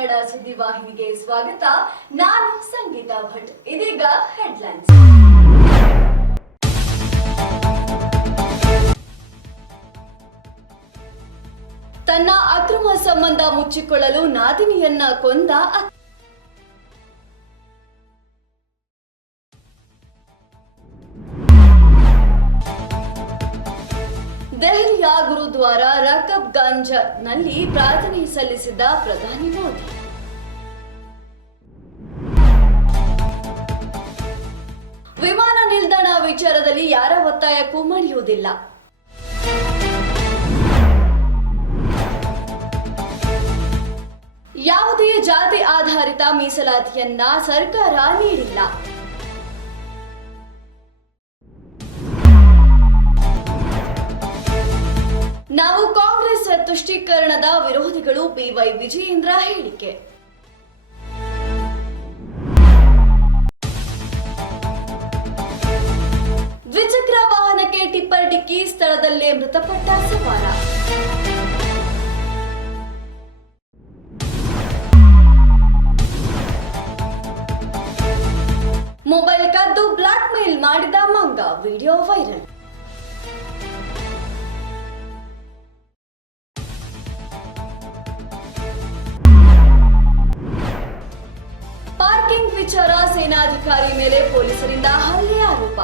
ಕನ್ನಡ ಸುದ್ದಿವಾಹಿನಿಗೆ ಸ್ವಾಗತ. ನಾನು ಸಂಗೀತಾ ಭಟ್. ಇದೀಗ ಹೆಡ್ಲೈನ್ಸ್. ತನ್ನ ಅಕ್ರಮ ಸಂಬಂಧ ಮುಚ್ಚಿಕೊಳ್ಳಲು ನಾದಿನಿಯನ್ನ ಕೊಂದ ದೆಹಲಿಯ ಗುರುದ್ವಾರ ರಕಬ್ಗಂಜ್ ನಲ್ಲಿ ಪ್ರಾರ್ಥನೆ ಸಲ್ಲಿಸಿದ ಪ್ರಧಾನಿ ಮೋದಿ. ವಿಮಾನ ನಿಲ್ದಾಣ ವಿಚಾರದಲ್ಲಿ ಯಾರ ಒತ್ತಾಯಕ್ಕೂ ಮಣಿಯುವುದಿಲ್ಲ. ಯಾವುದೇ ಜಾತಿ ಆಧಾರಿತ ಮೀಸಲಾತಿಯನ್ನ ಸರ್ಕಾರ ನೀಡಿಲ್ಲ. ನಾವು ಕಾಂಗ್ರೆಸ್ ತುಷ್ಟೀಕರಣದ ವಿರೋಧಿಗಳು, ಬಿವೈ ವಿಜಯೇಂದ್ರ ಹೇಳಿಕೆ. ದ್ವಿಚಕ್ರ ವಾಹನಕ್ಕೆ ಟಿಪ್ಪರ್ ಡಿಕ್ಕಿ, ಸ್ಥಳದಲ್ಲೇ ಮೃತಪಟ್ಟ ಸವಾರ. ಮೊಬೈಲ್ ಕದ್ದು ಬ್ಲಾಕ್ ಮೇಲ್ ಮಾಡಿದ ಮಂಗ, ವಿಡಿಯೋ ವೈರಲ್. ಪಾರ್ಕಿಂಗ್ ವಿಚಾರ, ಸೇನಾಧಿಕಾರಿ ಮೇಲೆ ಪೊಲೀಸರಿಂದ ಹಲ್ಲೆ ಆರೋಪ.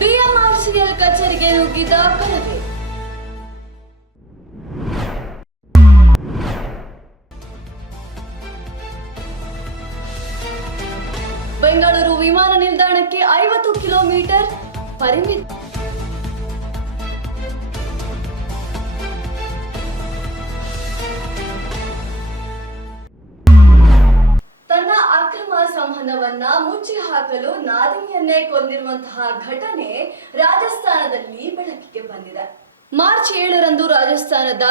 ಬಿಎಂಆರ್ಸಿಎಲ್ ಕಚೇರಿಗೆ ನುಗ್ಗಿದ ಕಳವೆ. ಬೆಂಗಳೂರು ವಿಮಾನ ನಿಲ್ದಾಣಕ್ಕೆ 50 ಕಿಲೋಮೀಟರ್ ಪರಿಮಿತಿ. ತನ್ನ ಅಕ್ರಮ ಸಂಬಂಧವನ್ನ ಮುಚ್ಚಿ ಹಾಕಲು ನಾದಿನಿಯನ್ನೇ ಕೊಂದಿರುವಂತಹ ಘಟನೆ ರಾಜಸ್ಥಾನದಲ್ಲಿ ಬೆಳಕಿಗೆ ಬಂದಿದೆ. ಮಾರ್ಚ್ 7ರಂದು ರಾಜಸ್ಥಾನದ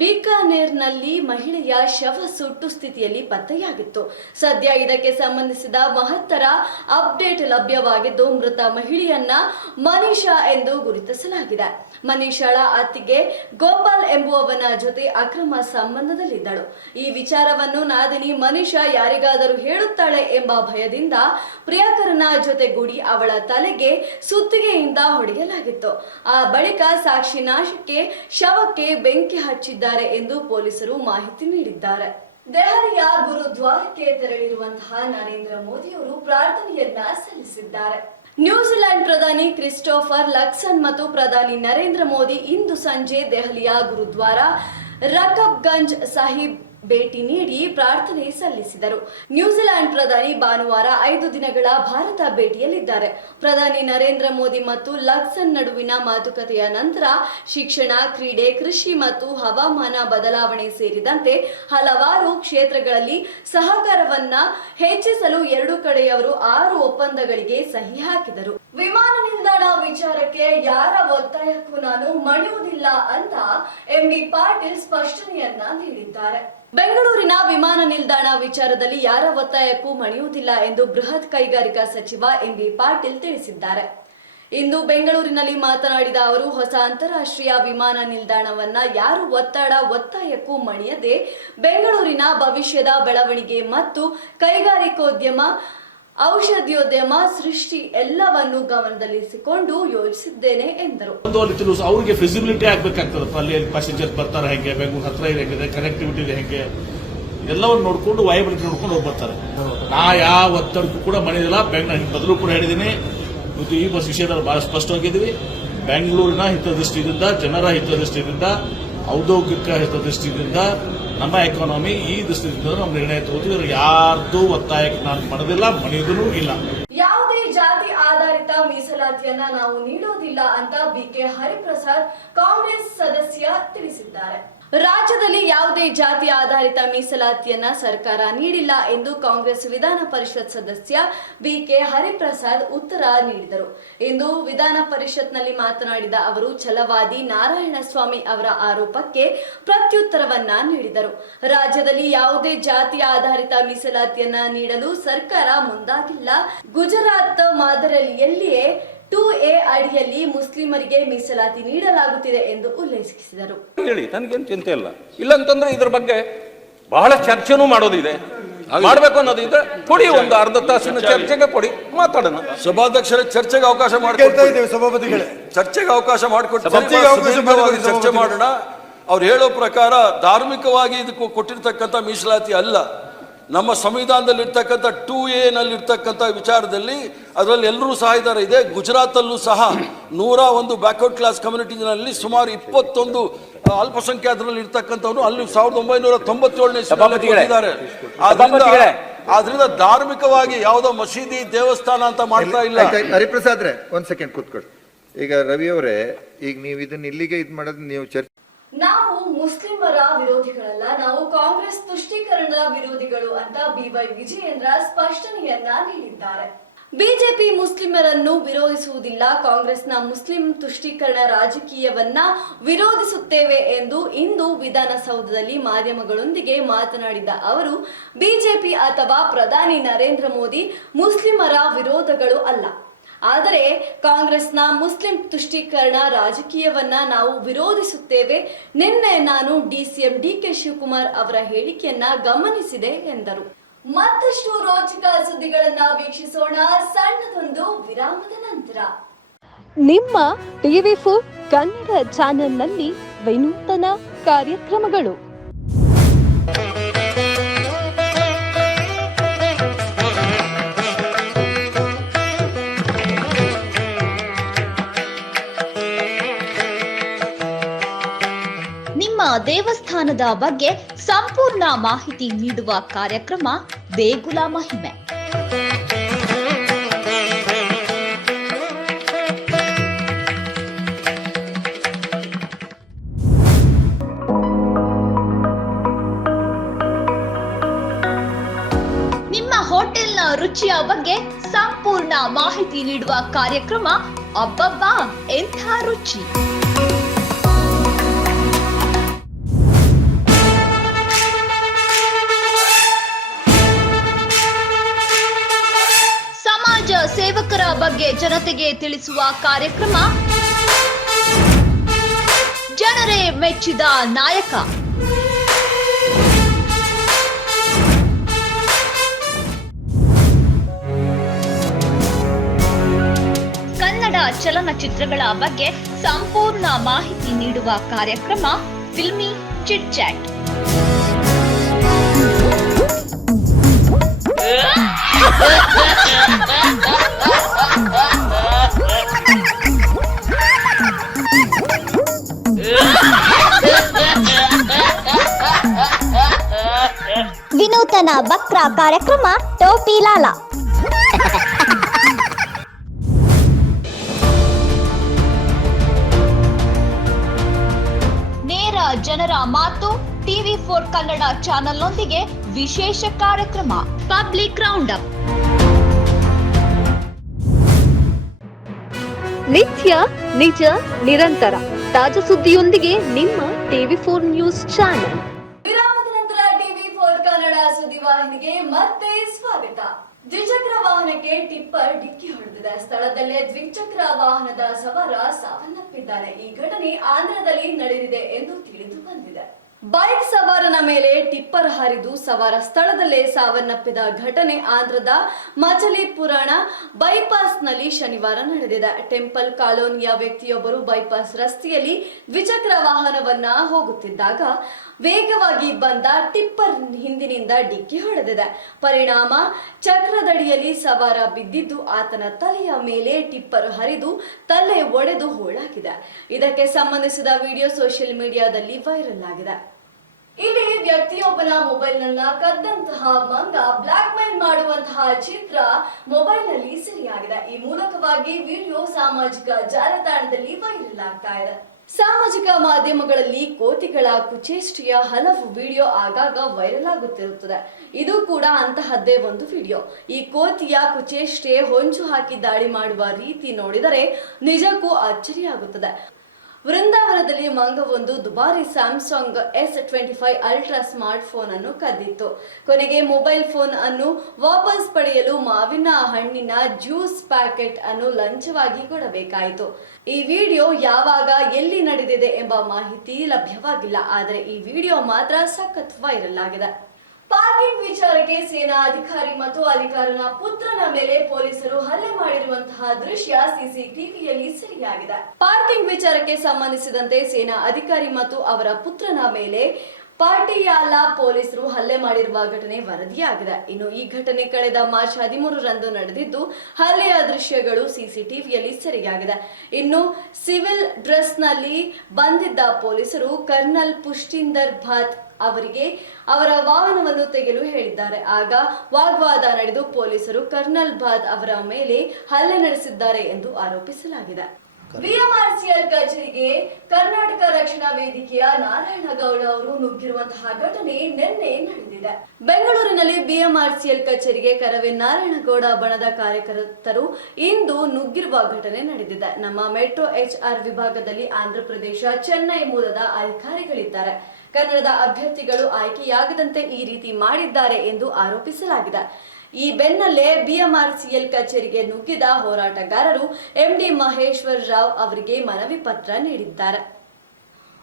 ಬಿಕಾನೇರ್ನಲ್ಲಿ ಮಹಿಳೆಯ ಶವ ಸುಟ್ಟು ಸ್ಥಿತಿಯಲ್ಲಿ ಪತ್ತೆಯಾಗಿತ್ತು. ಸದ್ಯ ಇದಕ್ಕೆ ಸಂಬಂಧಿಸಿದ ಮಹತ್ತರ ಅಪ್ಡೇಟ್ ಲಭ್ಯವಾಗಿದ್ದು, ಮೃತ ಮಹಿಳೆಯನ್ನ ಮನೀಷಾ ಎಂದು ಗುರುತಿಸಲಾಗಿದೆ. ಮನೀಷಾಳ ಅತ್ತಿಗೆ ಗೋಪಾಲ್ ಎಂಬುವವನ ಜೊತೆ ಅಕ್ರಮ ಸಂಬಂಧದಲ್ಲಿದ್ದಳು. ಈ ವಿಚಾರವನ್ನು ನಾದಿನಿ ಮನೀಷಾ ಯಾರಿಗಾದರೂ ಹೇಳುತ್ತಾಳೆ ಎಂಬ ಭಯದಿಂದ ಪ್ರಿಯಕರನ ಜೊತೆಗೂಡಿ ಅವಳ ತಲೆಗೆ ಸುತ್ತಿಗೆಯಿಂದ ಹೊಡೆಯಲಾಗಿತ್ತು. ಆ ಬಳಿಕ ಸಾಕ್ಷಿ ನಾಶಕ್ಕೆ ಶವಕ್ಕೆ ಬೆಂಕಿ ಹಚ್ಚಿದ್ದಾರೆ ಎಂದು ಪೊಲೀಸರು ಮಾಹಿತಿ ನೀಡಿದ್ದಾರೆ. ದೆಹಲಿಯ ಗುರುದ್ವಾರಕ್ಕೆ ತೆರಳಿರುವಂತಹ ನರೇಂದ್ರ ಮೋದಿಯವರು ಪ್ರಾರ್ಥನೆಯನ್ನ ಸಲ್ಲಿಸಿದ್ದಾರೆ. ನ್ಯೂಜಿಲೆಂಡ್ ಪ್ರಧಾನಿ ಕ್ರಿಸ್ಟೋಫರ್ ಲಕ್ಸನ್ ಮತ್ತು ಪ್ರಧಾನಿ ನರೇಂದ್ರ ಮೋದಿ ಇಂದು ಸಂಜೆ ದೆಹಲಿಯ ಗುರುದ್ವಾರ ರಕಬ್ಗಂಜ್ ಸಾಹಿಬ್ ಭೇಟಿ ನೀಡಿ ಪ್ರಾರ್ಥನೆ ಸಲ್ಲಿಸಿದರು. ನ್ಯೂಜಿಲೆಂಡ್ ಪ್ರಧಾನಿ ಭಾನುವಾರ 5 ದಿನಗಳ ಭಾರತ ಭೇಟಿಯಲ್ಲಿದ್ದಾರೆ. ಪ್ರಧಾನಿ ನರೇಂದ್ರ ಮೋದಿ ಮತ್ತು ಲಕ್ಸನ್ ನಡುವಿನ ಮಾತುಕತೆಯ ನಂತರ ಶಿಕ್ಷಣ, ಕ್ರೀಡೆ, ಕೃಷಿ ಮತ್ತು ಹವಾಮಾನ ಬದಲಾವಣೆ ಸೇರಿದಂತೆ ಹಲವಾರು ಕ್ಷೇತ್ರಗಳಲ್ಲಿ ಸಹಕಾರವನ್ನ ಹೆಚ್ಚಿಸಲು ಎರಡೂ ಕಡೆಯವರು 6 ಒಪ್ಪಂದಗಳಿಗೆ ಸಹಿ ಹಾಕಿದರು. ವಿಮಾನ ನಿಲ್ದಾಣ ವಿಚಾರಕ್ಕೆ ಯಾರ ಒತ್ತಾಯಕ್ಕೂ ನಾನು ಮಣಿಯುವುದಿಲ್ಲ ಅಂತ ಎಂಬಿ ಪಾಟೀಲ್ ಸ್ಪಷ್ಟನೆಯನ್ನ ನೀಡಿದ್ದಾರೆ. ಬೆಂಗಳೂರಿನ ವಿಮಾನ ನಿಲ್ದಾಣ ವಿಚಾರದಲ್ಲಿ ಯಾರ ಒತ್ತಾಯಕ್ಕೂ ಮಣಿಯುವುದಿಲ್ಲ ಎಂದು ಬೃಹತ್ ಕೈಗಾರಿಕಾ ಸಚಿವ ಎಂಬಿ ಪಾಟೀಲ್ ತಿಳಿಸಿದ್ದಾರೆ. ಇಂದು ಬೆಂಗಳೂರಿನಲ್ಲಿ ಮಾತನಾಡಿದ ಅವರು, ಹೊಸ ಅಂತಾರಾಷ್ಟ್ರೀಯ ವಿಮಾನ ನಿಲ್ದಾಣವನ್ನ ಯಾರು ಒತ್ತಾಯಕ್ಕೂ ಮಣಿಯದೆ ಬೆಂಗಳೂರಿನ ಭವಿಷ್ಯದ ಬೆಳವಣಿಗೆ ಮತ್ತು ಕೈಗಾರಿಕೋದ್ಯಮ, ಔಷಧಿಯೋದ್ಯಮ ಸೃಷ್ಟಿ ಎಲ್ಲವನ್ನು ಗಮನದಲ್ಲಿರಿಸಿಕೊಂಡು ಯೋಜಿಸಿದ್ದೇನೆ ಎಂದರು. ಅವರಿಗೆ ಫಿಸಿಬಿಲಿಟಿ ಆಗ್ಬೇಕಾಗ್ತದಪ್ಪ. ಅಲ್ಲಿ ಪ್ಯಾಸೆಂಜರ್ ಬರ್ತಾರೆ ಹೆಂಗೆ, ಬೆಂಗಳೂರು ಹತ್ರ ಹೇಗಿದೆ, ಕನೆಕ್ಟಿವಿಟಿ ಹೆಂಗೆ, ಎಲ್ಲವನ್ನು ನೋಡ್ಕೊಂಡು ವಯಬಿಲಿಟಿ ನೋಡ್ಕೊಂಡು ಹೋಗಿ ಬರ್ತಾರೆ. ನಾ ಯಾವ ಒತ್ತಡಕ್ಕೂ ಕೂಡ ಮನೆಯಲ್ಲ. ಬದಲು ಕೂಡ ಹೇಳಿದ್ದೀನಿ, ಈ ಬಸ್ ವಿಷಯದಲ್ಲಿ ಬಹಳ ಸ್ಪಷ್ಟವಾಗಿದ್ದೀವಿ. ಬೆಂಗಳೂರಿನ ಹಿತದೃಷ್ಟಿಯಿಂದ, ಜನರ ಹಿತದೃಷ್ಟಿಯಿಂದ, ಔದ್ಯೋಗಿಕ ಹಿತದೃಷ್ಟಿಯಿಂದ, ನಮ್ಮ ಎಕಾನಮಿ ಈ ದೃಷ್ಟಿಯಿಂದ ನಮ್ಮ ನಿರ್ಣಯ ತಗೋತೀವಿ. ಯಾರ್ದು ಒತ್ತಾಯಕ್ಕೆ ನಾನು ಮಾಡೋದಿಲ್ಲ, ಮನೆಯದೂ ಇಲ್ಲ. ಯಾವುದೇ ಜಾತಿ ಆಧಾರಿತ ಮೀಸಲಾತಿಯನ್ನ ನಾವು ನೀಡೋದಿಲ್ಲ ಅಂತ ಬಿಕೆ ಹರಿಪ್ರಸಾದ್ ಕಾಂಗ್ರೆಸ್ ಸದಸ್ಯ ತಿಳಿಸಿದ್ದಾರೆ. ರಾಜ್ಯದಲ್ಲಿ ಯಾವುದೇ ಜಾತಿ ಆಧಾರಿತ ಮೀಸಲಾತಿಯನ್ನ ಸರ್ಕಾರ ನೀಡಿಲ್ಲ ಎಂದು ಕಾಂಗ್ರೆಸ್ ವಿಧಾನ ಪರಿಷತ್ ಸದಸ್ಯ ಬಿಕೆ ಹರಿಪ್ರಸಾದ್ ಉತ್ತರ ನೀಡಿದರು. ಇಂದು ವಿಧಾನ ಪರಿಷತ್ನಲ್ಲಿ ಮಾತನಾಡಿದ ಅವರು, ಛಲವಾದಿ ನಾರಾಯಣಸ್ವಾಮಿ ಅವರ ಆರೋಪಕ್ಕೆ ಪ್ರತ್ಯುತ್ತರವನ್ನ ನೀಡಿದರು. ರಾಜ್ಯದಲ್ಲಿ ಯಾವುದೇ ಜಾತಿ ಆಧಾರಿತ ಮೀಸಲಾತಿಯನ್ನ ನೀಡಲು ಸರ್ಕಾರ ಮುಂದಾಗಿಲ್ಲ. ಗುಜರಾತ್ ಮಾದರಿಯಲ್ಲಿಯೇ 2A ಅಡಿಯಲ್ಲಿ ಮುಸ್ಲಿಮರಿಗೆ ಮೀಸಲಾತಿ ನೀಡಲಾಗುತ್ತಿದೆ ಎಂದು ಉಲ್ಲೇಖಿಸಿದರು. ಹೇಳಿ, ನನಗೇನು ಚಿಂತೆ ಇಲ್ಲ. ಇಲ್ಲಂತಂದ್ರೆ ಇದ್ರ ಬಗ್ಗೆ ಬಹಳ ಚರ್ಚೆನೂ ಮಾಡೋದಿದೆ, ಮಾಡಬೇಕು ಅನ್ನೋದಿದೆ. ಕೊಡಿ, ಒಂದು ಅರ್ಧ ತಾಸಿನ ಚರ್ಚೆಗೆ ಕೊಡಿ, ಮಾತಾಡೋಣ. ಸಭಾಧ್ಯಕ್ಷರ ಚರ್ಚೆಗೆ ಅವಕಾಶ ಮಾಡಿಕೊಡ್ತಾ ಸಭಾಪತಿಗಳೇ, ಚರ್ಚೆಗೆ ಅವಕಾಶ ಮಾಡಿಕೊಡ್ತಾರೆ, ಚರ್ಚೆ ಮಾಡೋಣ. ಅವ್ರು ಹೇಳೋ ಪ್ರಕಾರ ಧಾರ್ಮಿಕವಾಗಿ ಇದಕ್ಕೂ ಕೊಟ್ಟಿರ್ತಕ್ಕಂಥ ಮೀಸಲಾತಿ ಅಲ್ಲ, ನಮ್ಮ ಸಂವಿಧಾನದಲ್ಲಿ ಇರ್ತಕ್ಕಂಥ 2A ನಲ್ಲಿ ಇರ್ತಕ್ಕಂಥ ವಿಚಾರದಲ್ಲಿ ಅದರಲ್ಲಿ ಎಲ್ಲರೂ ಸಹ ಇದ್ದಾರೆ. ಇದೆ ಗುಜರಾತಲ್ಲೂ ಸಹ 101 ಬ್ಯಾಕ್ವರ್ಡ್ ಕ್ಲಾಸ್ ಕಮ್ಯುನಿಟಿನಲ್ಲಿ ಸುಮಾರು 21 ಅಲ್ಪಸಂಖ್ಯಾತರಲ್ಲಿ ಇರ್ತಕ್ಕಂಥವ್ರು ಅಲ್ಲಿ 1997ನೇ ಇದ್ದಾರೆ. ಆದ್ರಿಂದ ಧಾರ್ಮಿಕವಾಗಿ ಯಾವುದೋ ಮಸೀದಿ ದೇವಸ್ಥಾನ ಅಂತ ಮಾಡ್ತಾ ಇಲ್ಲ. ಹರಿಪ್ರಸಾದ್ರೆ ಒಂದ್ ಸೆಕೆಂಡ್ ಕೂತ್ಕೊಳ್ಳಿ. ಈಗ ರವಿ ಅವರೇ, ಈಗ ನೀವು ಇದನ್ನ ಇಲ್ಲಿಗೆ ಇದು ಮಾಡೋದು ನೀವು ಚರ್ಚೆ. ನಾವು ಮುಸ್ಲಿಮರ ವಿರೋಧಿಗಳಲ್ಲ, ನಾವು ಕಾಂಗ್ರೆಸ್ ತುಷ್ಟೀಕರಣದ ವಿರೋಧಿಗಳು ಅಂತ BY ವಿಜಯೇಂದ್ರ ಸ್ಪಷ್ಟನೆಯನ್ನ ನೀಡಿದ್ದಾರೆ. ಬಿಜೆಪಿ ಮುಸ್ಲಿಮರನ್ನು ವಿರೋಧಿಸುವುದಿಲ್ಲ, ಕಾಂಗ್ರೆಸ್ನ ಮುಸ್ಲಿಂ ತುಷ್ಟೀಕರಣ ರಾಜಕೀಯವನ್ನ ವಿರೋಧಿಸುತ್ತೇವೆ ಎಂದು ಇಂದು ವಿಧಾನಸೌಧದಲ್ಲಿ ಮಾಧ್ಯಮಗಳೊಂದಿಗೆ ಮಾತನಾಡಿದ ಅವರು, ಬಿಜೆಪಿ ಅಥವಾ ಪ್ರಧಾನಿ ನರೇಂದ್ರ ಮೋದಿ ಮುಸ್ಲಿಮರ ವಿರೋಧಗಳು ಅಲ್ಲ, ಆದರೆ ಕಾಂಗ್ರೆಸ್ನ ಮುಸ್ಲಿಂ ತುಷ್ಟೀಕರಣ ರಾಜಕೀಯವನ್ನ ನಾವು ವಿರೋಧಿಸುತ್ತೇವೆ. ನಿನ್ನೆ ನಾನು DCM DK ಶಿವಕುಮಾರ್ ಅವರ ಹೇಳಿಕೆಯನ್ನ ಗಮನಿಸಿದೆ ಎಂದರು. ಮತ್ತಷ್ಟು ರೋಚಕ ಸುದ್ದಿಗಳನ್ನ ವೀಕ್ಷಿಸೋಣ ಸಣ್ಣದೊಂದು ವಿರಾಮದ ನಂತರ. ನಿಮ್ಮ TV4 ಕನ್ನಡ ಚಾನೆಲ್ನಲ್ಲಿ ವಿನೂತನ ಕಾರ್ಯಕ್ರಮಗಳು. ದೇವಸ್ಥಾನದ ಬಗ್ಗೆ ಸಂಪೂರ್ಣ ಮಾಹಿತಿ ನೀಡುವ ಕಾರ್ಯಕ್ರಮ ದೇಗುಲ ಮಹಿಮೆ. ನಿಮ್ಮ ಹೋಟೆಲ್ನ ರುಚಿಯ ಬಗ್ಗೆ ಸಂಪೂರ್ಣ ಮಾಹಿತಿ ನೀಡುವ ಕಾರ್ಯಕ್ರಮ ಅಬ್ಬಬ್ಬಾ ಎಂಥ ರುಚಿ. ಸೇವಕರ ಬಗ್ಗೆ ಜನತೆಗೆ ತಿಳಿಸುವ ಕಾರ್ಯಕ್ರಮ ಜನರೇ ಮೆಚ್ಚಿದ ನಾಯಕ. ಕನ್ನಡ ಚಲನಚಿತ್ರಗಳ ಬಗ್ಗೆ ಸಂಪೂರ್ಣ ಮಾಹಿತಿ ನೀಡುವ ಕಾರ್ಯಕ್ರಮ ಫಿಲ್ಮಿ ಚಿಟ್ ಚಾಟ್. ವಿನೂತನ ಬಕ್ರ ಕಾರ್ಯಕ್ರಮ ಟೋಪಿ ಲಾಲ. ನೇರ ಜನರ ಮಾತು TV4 ಕನ್ನಡ ಚಾನೆಲ್ನೊಂದಿಗೆ ವಿಶೇಷ ಕಾರ್ಯಕ್ರಮ ಪಬ್ಲಿಕ್ ರೌಂಡ್ ಅಪ್. ನಿತ್ಯ ನಿಜ ನಿರಂತರ ತಾಜಾ ಸುದ್ದಿಯೊಂದಿಗೆ ನಿಮ್ಮ TV4 ನ್ಯೂಸ್ ಚಾನೆಲ್. ವಿರಾಮದ ನಂತರ TV4 ಕನ್ನಡ ಸುದ್ದಿವಾಹಿನಿಗೆ ಮತ್ತೆ ಸ್ವಾಗತ. ದ್ವಿಚಕ್ರ ವಾಹನಕ್ಕೆ ಟಿಪ್ಪರ್ ಡಿಕ್ಕಿ ಹೊಡೆದಿದೆ. ಸ್ಥಳದಲ್ಲೇ ದ್ವಿಚಕ್ರ ವಾಹನದ ಸವಾರ ಸಾವನ್ನಪ್ಪಿದ್ದಾನೆ. ಈ ಘಟನೆ ಆಂಧ್ರದಲ್ಲಿ ನಡೆದಿದೆ ಎಂದು ತಿಳಿದು ಬಂದಿದೆ. ಬೈಕ್ ಸವಾರನ ಮೇಲೆ ಟಿಪ್ಪರ್ ಹರಿದು ಸವಾರ ಸ್ಥಳದಲ್ಲೇ ಸಾವನ್ನಪ್ಪಿದ ಘಟನೆ ಆಂಧ್ರದ ಮಚಲಿಪುರಾಣ ಬೈಪಾಸ್ನಲ್ಲಿ ಶನಿವಾರ ನಡೆದಿದೆ. ಟೆಂಪಲ್ ಕಾಲೋನಿಯ ವ್ಯಕ್ತಿಯೊಬ್ಬರು ಬೈಪಾಸ್ ರಸ್ತೆಯಲ್ಲಿ ದ್ವಿಚಕ್ರ ವಾಹನವನ್ನ ಹೋಗುತ್ತಿದ್ದಾಗ ವೇಗವಾಗಿ ಬಂದ ಟಿಪ್ಪರ್ ಹಿಂದಿನಿಂದ ಡಿಕ್ಕಿ ಹೊಡೆದಿದೆ. ಪರಿಣಾಮ ಚಕ್ರದಡಿಯಲ್ಲಿ ಸವಾರ ಬಿದ್ದಿದ್ದು ಆತನ ತಲೆಯ ಮೇಲೆ ಟಿಪ್ಪರ್ ಹರಿದು ತಲೆ ಒಡೆದು ಹೋಳಾಗಿದೆ. ಇದಕ್ಕೆ ಸಂಬಂಧಿಸಿದ ವಿಡಿಯೋ ಸೋಷಿಯಲ್ ಮೀಡಿಯಾದಲ್ಲಿ ವೈರಲ್ ಆಗಿದೆ. ಇಲ್ಲಿ ವ್ಯಕ್ತಿಯೊಬ್ಬನ ಮೊಬೈಲ್ನನ್ನ ಕದ್ದಂತಹ ಮಂಗ ಬ್ಲಾಕ್ ಮೇಲ್ ಮಾಡುವಂತಹ ಚಿತ್ರ ಮೊಬೈಲ್ ನಲ್ಲಿ ಸೆರೆಯಾಗಿದೆ. ಈ ಮೂಲಕವಾಗಿ ವಿಡಿಯೋ ಸಾಮಾಜಿಕ ಜಾಲತಾಣದಲ್ಲಿ ವೈರಲ್ ಆಗ್ತಾ ಇದೆ. ಸಾಮಾಜಿಕ ಮಾಧ್ಯಮಗಳಲ್ಲಿ ಕೋತಿಗಳ ಕುಚೇಷ್ಟೆಯ ಹಲವು ವಿಡಿಯೋ ಆಗಾಗ ವೈರಲ್ ಆಗುತ್ತಿರುತ್ತದೆ. ಇದು ಕೂಡ ಅಂತಹದ್ದೇ ಒಂದು ವಿಡಿಯೋ. ಈ ಕೋತಿಯ ಕುಚೇಷ್ಟೆ ಹೊಂಚು ಹಾಕಿ ದಾಳಿ ಮಾಡುವ ರೀತಿ ನೋಡಿದರೆ ನಿಜಕ್ಕೂ ಅಚ್ಚರಿಯಾಗುತ್ತದೆ. ವೃಂದಾವನದಲ್ಲಿ ಮಂಗವೊಂದು ದುಬಾರಿ Samsung S25 ultra smart phone ಅನ್ನು ಕದ್ದಿತ್ತು. ಕೊನೆಗೆ ಮೊಬೈಲ್ ಫೋನ್ ಅನ್ನು ವಾಪಸ್ ಪಡೆಯಲು ಮಾವಿನ ಹಣ್ಣಿನ ಜ್ಯೂಸ್ ಪ್ಯಾಕೆಟ್ ಅನ್ನು ಲಂಚವಾಗಿ ಕೊಡಬೇಕಾಯಿತು. ಈ ವಿಡಿಯೋ ಯಾವಾಗ ಎಲ್ಲಿ ನಡೆದಿದೆ ಎಂಬ ಮಾಹಿತಿ ಲಭ್ಯವಾಗಿಲ್ಲ. ಆದರೆ ಈ ವಿಡಿಯೋ ಮಾತ್ರ ಸಖತ್ ವೈರಲ್ ಆಗಿದೆ. ಪಾರ್ಕಿಂಗ್ ವಿಚಾರಕ್ಕೆ ಸೇನಾ ಅಧಿಕಾರಿ ಮತ್ತು ಅಧಿಕಾರನ ಪುತ್ರನ ಮೇಲೆ ಪೊಲೀಸರು ಹಲ್ಲೆ ಮಾಡಿರುವಂತಹ ದೃಶ್ಯ ಸಿಸಿಟಿವಿಯಲ್ಲಿ ಸೆರೆಯಾಗಿದೆ. ಪಾರ್ಕಿಂಗ್ ವಿಚಾರಕ್ಕೆ ಸಂಬಂಧಿಸಿದಂತೆ ಸೇನಾ ಅಧಿಕಾರಿ ಮತ್ತು ಅವರ ಪುತ್ರನ ಮೇಲೆ ಪಾಟಿಯಾಲ ಪೊಲೀಸರು ಹಲ್ಲೆ ಮಾಡಿರುವ ಘಟನೆ ವರದಿಯಾಗಿದೆ. ಇನ್ನು ಈ ಘಟನೆ ಕಳೆದ ಮಾರ್ಚ್ 13ರಂದು ನಡೆದಿದ್ದು, ಹಲ್ಲೆಯ ದೃಶ್ಯಗಳು ಸಿಸಿಟಿವಿಯಲ್ಲಿ ಸೆರೆಯಾಗಿದೆ. ಇನ್ನು ಸಿವಿಲ್ ಡ್ರೆಸ್ನಲ್ಲಿ ಬಂದಿದ್ದ ಪೊಲೀಸರು ಕರ್ನಲ್ ಪುಷ್ಟಿಂದರ್ ಭಾತ್ ಅವರಿಗೆ ಅವರ ವಾಹನವನ್ನು ತೆಗೆಯಲು ಹೇಳಿದ್ದಾರೆ. ಆಗ ವಾಗ್ವಾದ ನಡೆದು ಪೊಲೀಸರು ಕರ್ನಲ್ ಭಾತ್ ಅವರ ಮೇಲೆ ಹಲ್ಲೆ ನಡೆಸಿದ್ದಾರೆ ಎಂದು ಆರೋಪಿಸಲಾಗಿದೆ. ಬಿಎಂಆರ್ಸಿಎಲ್ ಕಚೇರಿಗೆ ಕರ್ನಾಟಕ ರಕ್ಷಣಾ ವೇದಿಕೆಯ ನಾರಾಯಣಗೌಡ ಅವರು ನುಗ್ಗಿರುವಂತಹ ಘಟನೆ ನಿನ್ನೆ ನಡೆದಿದೆ. ಬೆಂಗಳೂರಿನಲ್ಲಿ ಬಿಎಂಆರ್ಸಿಎಲ್ ಕಚೇರಿಗೆ ಕರವೇ ನಾರಾಯಣಗೌಡ ಬಣದ ಕಾರ್ಯಕರ್ತರು ಇಂದು ನುಗ್ಗಿರುವ ಘಟನೆ ನಡೆದಿದೆ. ನಮ್ಮ ಮೆಟ್ರೋ HR ವಿಭಾಗದಲ್ಲಿ ಆಂಧ್ರಪ್ರದೇಶ, ಚೆನ್ನೈ ಮೂಲದ ಅಧಿಕಾರಿಗಳಿದ್ದಾರೆ. ಕನ್ನಡದ ಅಭ್ಯರ್ಥಿಗಳು ಆಯ್ಕೆಯಾಗದಂತೆ ಈ ರೀತಿ ಮಾಡಿದ್ದಾರೆ ಎಂದು ಆರೋಪಿಸಲಾಗಿದೆ. ಈ ಬೆನ್ನಲ್ಲೇ ಬಿಎಂಆರ್ಸಿಎಲ್ ಕಚೇರಿಗೆ ನುಗ್ಗಿದ ಹೋರಾಟಗಾರರು MD ಮಹೇಶ್ವರ್ ರಾವ್ ಅವರಿಗೆ ಮನವಿ ಪತ್ರ ನೀಡಿದ್ದಾರೆ.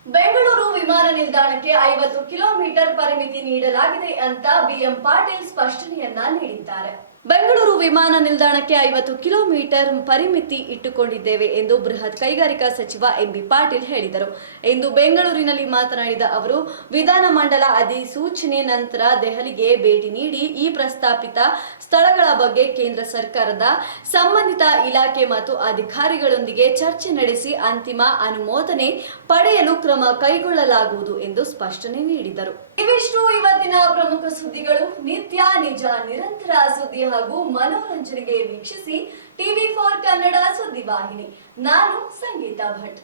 ಬೆಂಗಳೂರು ವಿಮಾನ ನಿಲ್ದಾಣಕ್ಕೆ 50 ಕಿಲೋಮೀಟರ್ ಪರಿಮಿತಿ ನೀಡಲಾಗಿದೆ ಅಂತ BM ಪಾಟೀಲ್ ಸ್ಪಷ್ಟನೆಯನ್ನ ನೀಡಿದ್ದಾರೆ. ಬೆಂಗಳೂರು ವಿಮಾನ ನಿಲ್ದಾಣಕ್ಕೆ 50 ಕಿಲೋಮೀಟರ್ ಪರಿಮಿತಿ ಇಟ್ಟುಕೊಂಡಿದ್ದೇವೆ ಎಂದು ಬೃಹತ್ ಕೈಗಾರಿಕಾ ಸಚಿವ MB ಪಾಟೀಲ್ ಹೇಳಿದರು. ಇಂದು ಬೆಂಗಳೂರಿನಲ್ಲಿ ಮಾತನಾಡಿದ ಅವರು, ವಿಧಾನಮಂಡಲ ಅಧಿಸೂಚನೆ ನಂತರ ದೆಹಲಿಗೆ ಭೇಟಿ ನೀಡಿ ಈ ಪ್ರಸ್ತಾಪಿತ ಸ್ಥಳಗಳ ಬಗ್ಗೆ ಕೇಂದ್ರ ಸರ್ಕಾರದ ಸಂಬಂಧಿತ ಇಲಾಖೆ ಮತ್ತು ಅಧಿಕಾರಿಗಳೊಂದಿಗೆ ಚರ್ಚೆ ನಡೆಸಿ ಅಂತಿಮ ಅನುಮೋದನೆ ಪಡೆಯಲು ಕ್ರಮ ಕೈಗೊಳ್ಳಲಾಗುವುದು ಎಂದು ಸ್ಪಷ್ಟನೆ ನೀಡಿದರು. ಇವಿಷ್ಟು ಇವತ್ತಿನ ಪ್ರಮುಖ ಸುದ್ದಿಗಳು. ನಿತ್ಯ ನಿಜ ನಿರಂತರ ಸುದ್ದಿ ಹಾಗೂ ಮನೋರಂಜನೆಗೆ ವೀಕ್ಷಿಸಿ TV4 ಕನ್ನಡ ಸುದ್ದಿವಾಹಿನಿ. ನಾನು ಸಂಗೀತಾ ಭಟ್.